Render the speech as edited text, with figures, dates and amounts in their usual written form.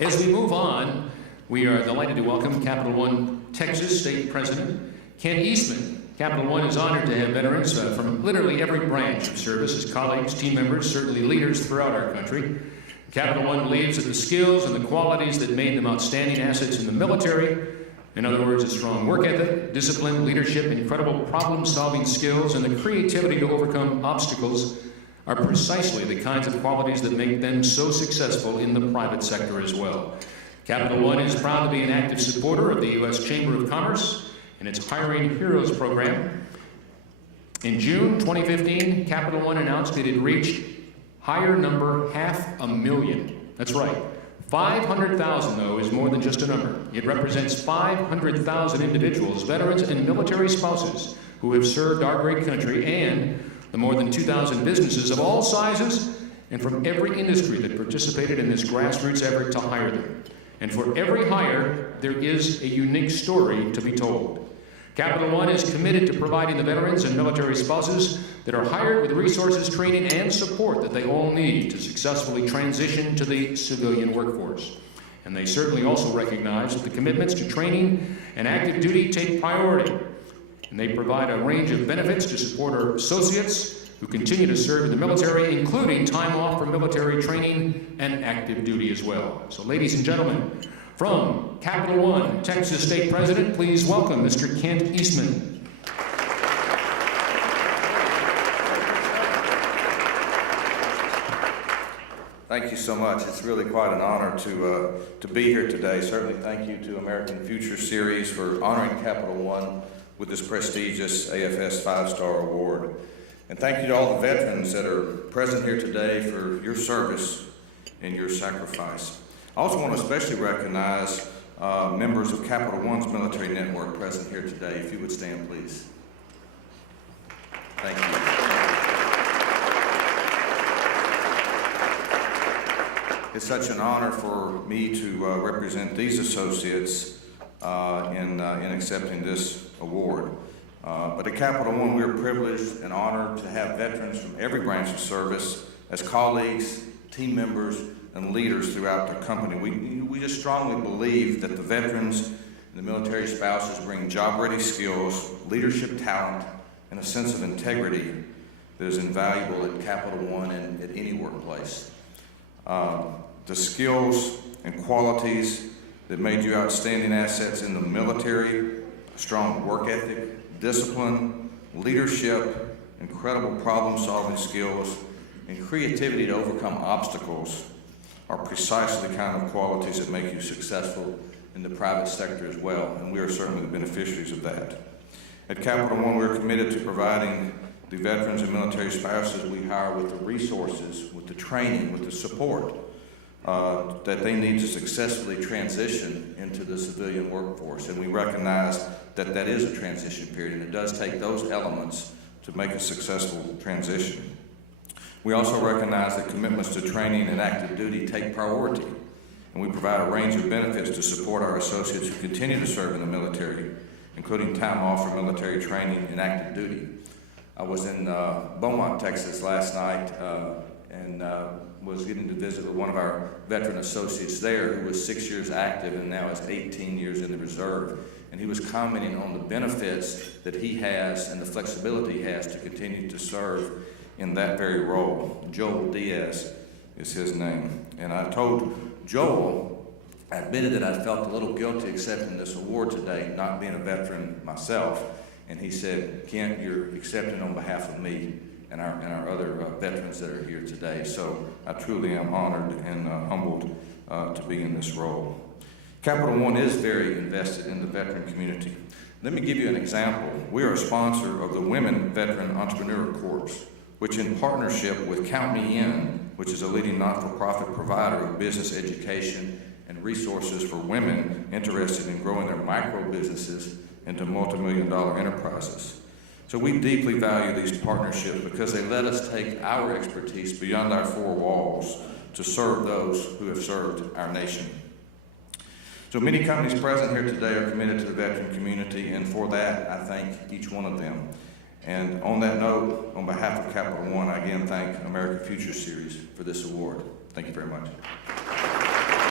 As we move on, we are delighted to welcome Capital One Texas State President Kent Eastman. Capital One is honored to have veterans from literally every branch of service as colleagues, team members, certainly leaders throughout our country. Capital One believes that the skills and the qualities that made them outstanding assets in the military, in other words, a strong work ethic, discipline, leadership, incredible problem-solving skills, and the creativity to overcome obstacles are precisely the kinds of qualities that make them so successful in the private sector as well. Capital One is proud to be an active supporter of the U.S. Chamber of Commerce and its Hiring Heroes program. In June 2015, Capital One announced it had reached hire number 500,000. That's right. 500,000, though, is more than just a number. It represents 500,000 individuals, veterans and military spouses who have served our great country, and the more than 2,000 businesses of all sizes and from every industry that participated in this grassroots effort to hire them. And for every hire, there is a unique story to be told. Capital One is committed to providing the veterans and military spouses that are hired with resources, training, and support that they all need to successfully transition to the civilian workforce. And they certainly also recognize that the commitments to training and active duty take priority. And they provide a range of benefits to support our associates who continue to serve in the military, including time off for military training and active duty as well. So, ladies and gentlemen, from Capital One, Texas State President, please welcome Mr. Kent Eastman. Thank you so much. It's really quite an honor to be here today. Certainly thank you to American Future Series for honoring Capital One with this prestigious AFS 5-star award. And thank you to all the veterans that are present here today for your service and your sacrifice. I also want to especially recognize members of Capital One's military network present here today. If you would stand, please. Thank you. It's such an honor for me to represent these associates in accepting this award. But at Capital One, we are privileged and honored to have veterans from every branch of service as colleagues, team members, and leaders throughout the company. We just strongly believe that the veterans and the military spouses bring job-ready skills, leadership talent, and a sense of integrity that is invaluable at Capital One and at any workplace. The skills and qualities that made you outstanding assets in the military, strong work ethic, discipline, leadership, incredible problem-solving skills, and creativity to overcome obstacles are precisely the kind of qualities that make you successful in the private sector as well, and we are certainly the beneficiaries of that. At Capital One, we're committed to providing the veterans and military spouses we hire with the resources, with the training, with the support that they need to successfully transition into the civilian workforce. And we recognize that that is a transition period, and it does take those elements to make a successful transition. We also recognize that commitments to training and active duty take priority, and we provide a range of benefits to support our associates who continue to serve in the military, including time off for military training and active duty. I was in Beaumont, Texas last night and was getting to visit with one of our veteran associates there who was 6 years active and now is 18 years in the reserve. And he was commenting on the benefits that he has and the flexibility he has to continue to serve in that very role. Joel Diaz is his name. And I told Joel, I admitted that I felt a little guilty accepting this award today, not being a veteran myself. And he said, Kent, you're accepting on behalf of me and our other veterans that are here today. So I truly am honored and humbled to be in this role. Capital One is very invested in the veteran community. Let me give you an example. We are a sponsor of the Women Veteran Entrepreneur Corps, which in partnership with Count Me In, which is a leading not-for-profit provider of business education and resources for women interested in growing their micro businesses into multi-million-dollar enterprises. So we deeply value these partnerships because they let us take our expertise beyond our four walls to serve those who have served our nation. So many companies present here today are committed to the veteran community, and for that, I thank each one of them. And on that note, on behalf of Capital One, I again thank American Future Series for this award. Thank you very much.